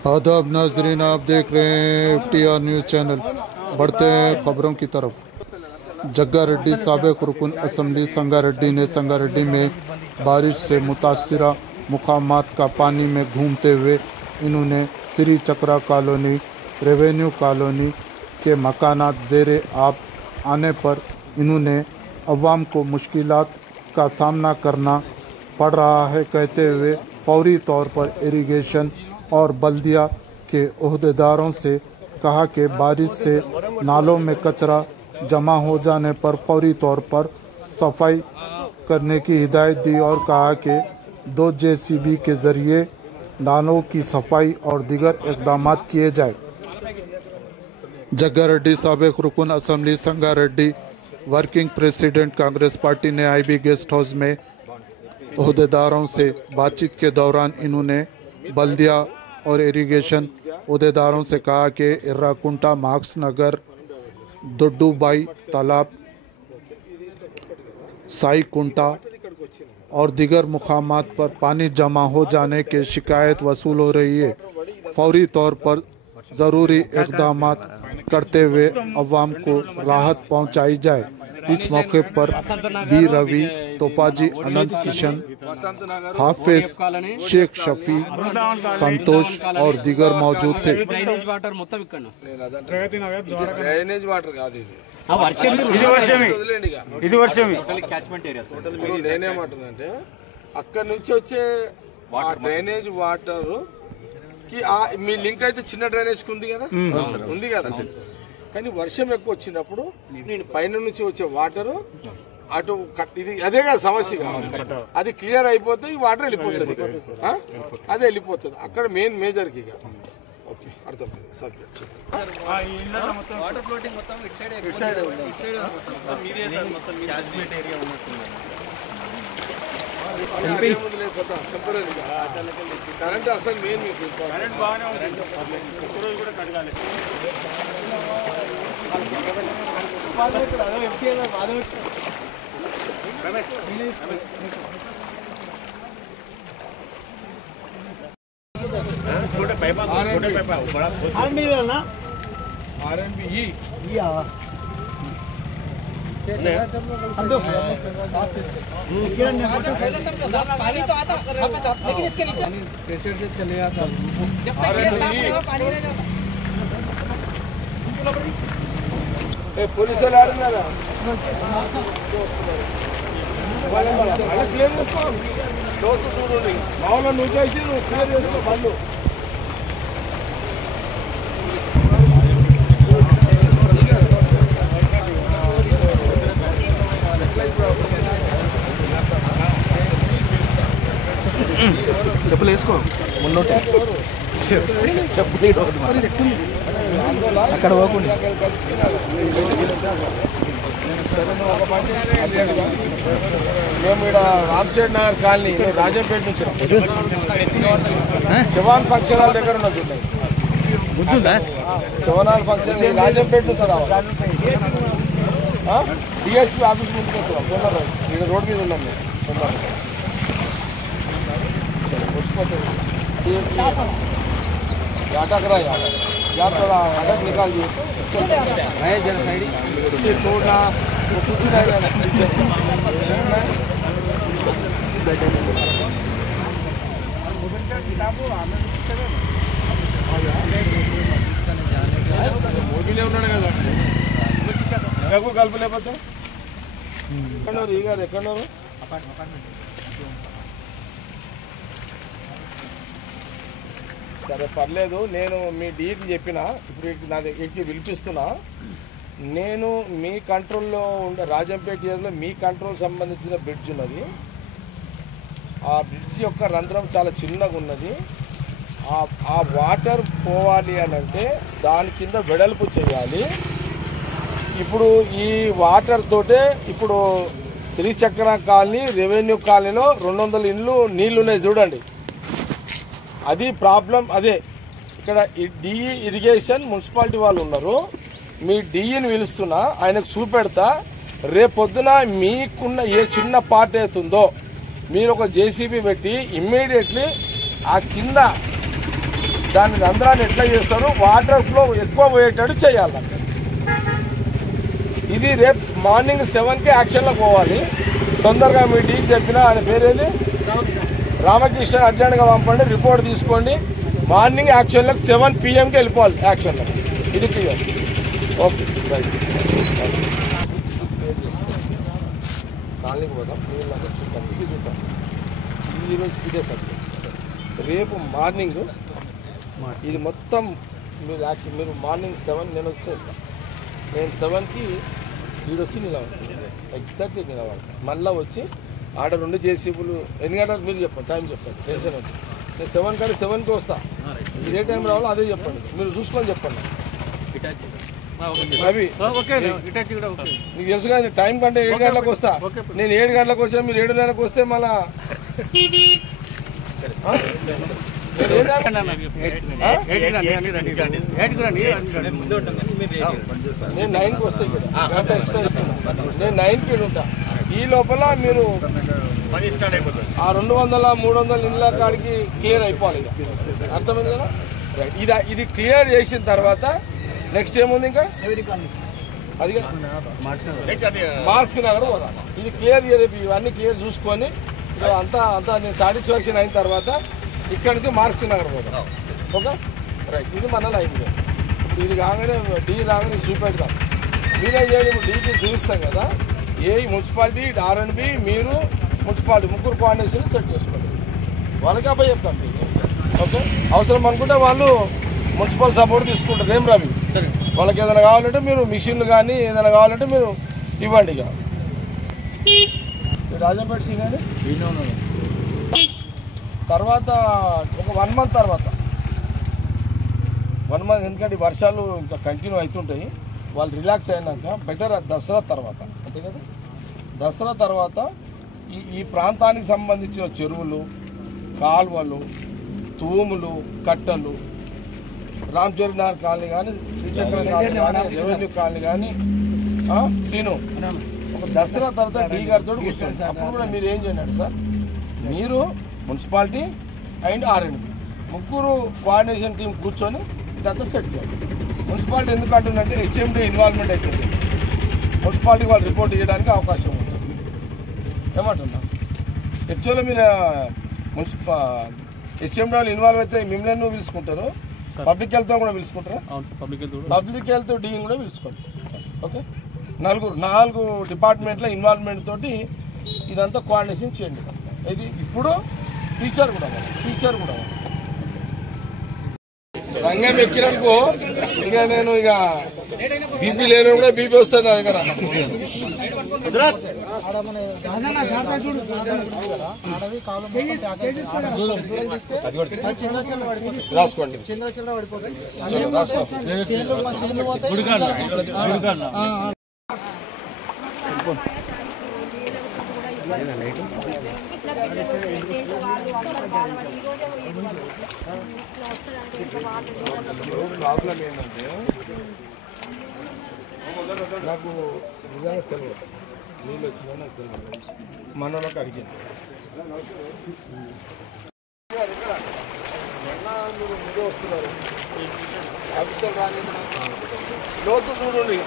आदाब नाजरीन, आप देख रहे हैं FTR न्यूज़ चैनल। बढ़ते हैं खबरों की तरफ। जग्गारेड्डी साबिक रुकन असम्बली संगारेड्डी ने संगारेड्डी में बारिश से मुतासरा मुकामात का पानी में घूमते हुए इन्होंने श्री चक्रा कॉलोनी, रेवेन्यू कॉलोनी के मकानात ज़ेरे आब आने पर इन्होंने अवाम को मुश्किलात का सामना करना पड़ रहा है कहते हुए फौरी तौर पर इरिगेशन और बल्दिया के ओहदेदारों से कहा कि बारिश से नालों में कचरा जमा हो जाने पर फौरी तौर पर सफाई करने की हिदायत दी और कहा कि 2 JCB के जरिए नालों की सफाई और दीगर इक़दाम किए जाए। जग्गारेड्डी साबिक रुकन assembly Sangareddy working president Congress party ने IB गेस्ट हाउस में ओहदेदारों से बातचीत के दौरान इन्होंने बल्दिया और इरिगेशन ओहदेदारों से कहा कि इर्राकुंटा, मार्क्स नगर, दुड्डूबाई तालाब, साई कुंटा और दीगर मुकामात पर पानी जमा हो जाने की शिकायत वसूल हो रही है। फौरी तौर पर ज़रूरी इक़दाम करते हुए अवाम को राहत पहुंचाई जाए। इस मौके पर बी रवि, तोपाजी, अनंत किशन, हाफिज, शेख शफी, संतोष और दीगर मौजूद थे। అక్కడ నుంచి వచ్చే డ్రైనేజ్ వాటర్ కి మీ లింక్ అయితే చిన్న డ్రైనేజ్ ఉంది కదా కానీ వర్షం ఎక్కువ వచ్చినప్పుడు పైన నుంచి వచ్చే వాటర్ అటు ఇది అదే కదా సమస్య, అది క్లియర్ అయిపోతే ఈ వాటర్ వెళ్ళిపోతుంది, అదే వెళ్ళిపోతుంది అక్కడ మెయిన్ మేజర్ కి. ఓకే, అర్థమైంది సబ్జెక్ట్. వాటర్ ఫ్లోటింగ్ మొత్తం ఇట్ సైడ్ కరెంట్ అసలు మెయిన్ మీకు కరెంట్ బాగానే ఉంది, ఒకరోజు కూడా కడగాలి. पानी तो आता लेकिन इसके नीचे प्रेशर से चले आता जब तक ये साफ रहेगा पानी रह जाता। పోలీసు వాళ్ళు ఆడున్నారా క్లియర్ చేసుకో, లోతు చూడండి మామూలుగా నువ్వు చేసి నువ్వు క్లియర్ చేసుకో బండ్లు. చెప్పులు వేసుకో మున్నోటి చెప్పు అక్కడ పోకుండా మేము ఇక్కడ రామచేడ్ నగర్ కాలనీ రాజంపేట నుంచి చవాన్ ఫంక్షన్ హాల్ దగ్గర ఉన్నది గుర్తుందా? చవనాల్ ఫంక్షన్ రాజంపేట నుంచి రావాలి, DSP ఆఫీస్ ముందుకు వచ్చాం. తొందరగా ఇక్కడ రోడ్ మీద ఉన్నాం మేము, తొందరగా अटक रहा है या थोड़ा अटक निकाल दिए जरा साइड तोड़ना वो कुछ మోబీలే ఉన్నాడు కదా నాకు కలుపు లేకపోతే ఎక్కడున్నారు ఈ గారు ఎక్కడున్నారు? సరే పర్లేదు, నేను మీ డీకి చెప్పిన ఇప్పుడు నా దగ్గరికి పిలిపిస్తున్నా. నేను మీ కంట్రోల్లో ఉండే రాజంపేట ఏరియాలో మీ కంట్రోల్ సంబంధించిన బ్రిడ్జ్ ఉన్నది. ఆ బ్రిడ్జ్ యొక్క రంధ్రం చాలా చిన్నగా ఉన్నది. ఆ వాటర్ పోవాలి అని అంటే దాని కింద వెడల్పు చేయాలి. ఇప్పుడు ఈ వాటర్ తోటే ఇప్పుడు శ్రీచక్ర కాలనీ, రెవెన్యూ కాలనీలో 200 ఇండ్లు నీళ్లు ఉన్నాయి చూడండి. అది ప్రాబ్లం. అదే ఇక్కడ డిఈ ఇరిగేషన్ మున్సిపాలిటీ వాళ్ళు ఉన్నారు, మీ డిఈని పిలుస్తున్నా, ఆయనకు చూపెడతా. రేపొద్దున మీకున్న ఏ చిన్న పార్ట్ అవుతుందో మీరు ఒక JCB పెట్టి ఇమ్మీడియట్లీ ఆ కింద దాని రంధ్రాన్ని ఎట్లా చేస్తారు, వాటర్ ఫ్లో ఎక్కువ పోయేటట్టు చేయాలి. ఇది రేపు మార్నింగ్ 7కి యాక్షన్లో పోవాలి. తొందరగా మీ డీకి చెప్పిన ఆయన పేరేది రామకృష్ణ అర్జెంట్గా పంపండి, రిపోర్ట్ తీసుకోండి. మార్నింగ్ యాక్షన్లకు 7 PM వెళ్ళిపోవాలి యాక్షన్లో. ఇది క్లియర్. Okay right. కాలనీకి పోదాం, చూద్దాం. ఈరోజు ఇదే సబ్జెక్ట్. రేపు మార్నింగ్ ఇది మొత్తం మీరు మార్నింగ్ 7 నేను వచ్చేస్తాను. నేను 7కి వీడొచ్చి నిలబడతాను, ఎగ్జాక్ట్లీ నిలబడతాను. మళ్ళీ వచ్చి ఆడ 2 జేసీబీలు ఎన్ని గంటలకు మీరు చెప్పండి, టైం చెప్పండి, టెన్షన్ వద్దు. నేను 7 కానీ 7కి వస్తాను. మీరు ఏ టైం రావాలో అదే చెప్పండి, మీరు చూసుకొని చెప్పండి. అవి నీకు తెలుసు కదా, టైం కంటే 7 గంటలకు వస్తా. నేను 7 గంటలకు వచ్చా, మీరు 7:30కు వస్తే మళ్ళా నేను 9కి వస్తాయి కదా, గంట ఎక్స్ట్రా ఇస్తున్నా. నేను 9కి ఉంటా. ఈ లోపల మీరు ఆ 200-300 ఇళ్ళ కాడికి క్లియర్ అయిపోవాలి. ఇక అర్థమైంది కదా. ఇది క్లియర్ చేసిన తర్వాత నెక్స్ట్ ఏముంది ఇంకా, అది మార్క్స్ నగర్ పోదా. ఇది క్లియర్ రేపు ఇవన్నీ క్లియర్ చూసుకొని అంతా నేను సాటిస్ఫాక్షన్ అయిన తర్వాత ఇక్కడ నుంచి మార్క్స్ నగర్ పోతాం. Okay right. ఇది మన లైన్. ఇది కాగానే డీ రాగానే చూపెడతాం. మీరే చేయండి. ఇప్పుడు డీకి చూపిస్తాం కదా. ఏ మున్సిపాలిటీ, R&B, మీరు మున్సిపాలిటీ ముగ్గురు కోఆర్డినేషన్ సెట్ చేసుకోండి. వాళ్ళకి అబ్బాయి చెప్తాం. ఓకే అవసరం అనుకుంటే వాళ్ళు మున్సిపల్ సపోర్ట్ తీసుకుంటారు. ఏం రవి సరే, వాళ్ళకి ఏదైనా కావాలంటే మీరు మిషన్లు కానీ ఏదైనా కావాలంటే మీరు ఇవ్వండి. ఇక రాజంపేట సి కానీ తర్వాత ఒక 1 మంత్ తర్వాత 1 మంత్, ఎందుకంటే వర్షాలు ఇంకా కంటిన్యూ అవుతుంటాయి. వాళ్ళు రిలాక్స్ అయినాక బెటర్ దసరా తర్వాత, అంతే కదా. దసరా తర్వాత ఈ ప్రాంతానికి సంబంధించిన చెరువులు, కాలువలు, తూములు, కట్టలు, రామచరినార్ కాలనీ కానీ, శ్రీచక్ర కాలనీ కానీ, రెవెన్యూ కాలనీ కానీ, సీను ఒక దసరా తర్వాత డీ గారితో కూర్చోండి. అప్పుడు కూడా మీరు ఏం చేయండి సార్, మీరు మున్సిపాలిటీ అండ్ R&B ముగ్గురు కోఆర్డినేషన్ టీం కూర్చొని ఇదంతా సెట్ చేయండి. మున్సిపాలిటీ ఎందుకు అంటుందంటే HMD ఇన్వాల్వ్మెంట్ అవుతుంది. మున్సిపాలిటీకి వాళ్ళు రిపోర్ట్ చేయడానికి అవకాశం ఉంటుంది. ఏమంటున్నా, యాక్చువల్గా మీరు HMD వాళ్ళు ఇన్వాల్వ్ అయితే మిమ్మల్ని పిలుచుకుంటారు, పబ్లిక్ హెల్త్ కూడా పిలుచుకుంటారా, పబ్లిక్ హెల్త్ డీ కూడా పిలుచుకుంటారు. ఓకే 4 డిపార్ట్మెంట్ల ఇన్వాల్వ్మెంట్ తోటి ఇదంతా కోఆర్డినేషన్ చేయండి. ఇది ఇప్పుడు టీచర్ కూడా రంగం ఎక్కిననుకో ఇక నేను ఇక బీపీ లేని కూడా బీపీ వస్తుంది నా దగ్గర. రాసుకోండి. ప్రాబ్లం ఏంటంటే నాకు నిజంగా తెలియదు, నీళ్ళు వచ్చినా నాకు తెలియదు. మనలోకి అడిగింది మీరు ముందే వస్తున్నారు, ఆఫీసర్ రాని లోతు చూడండి.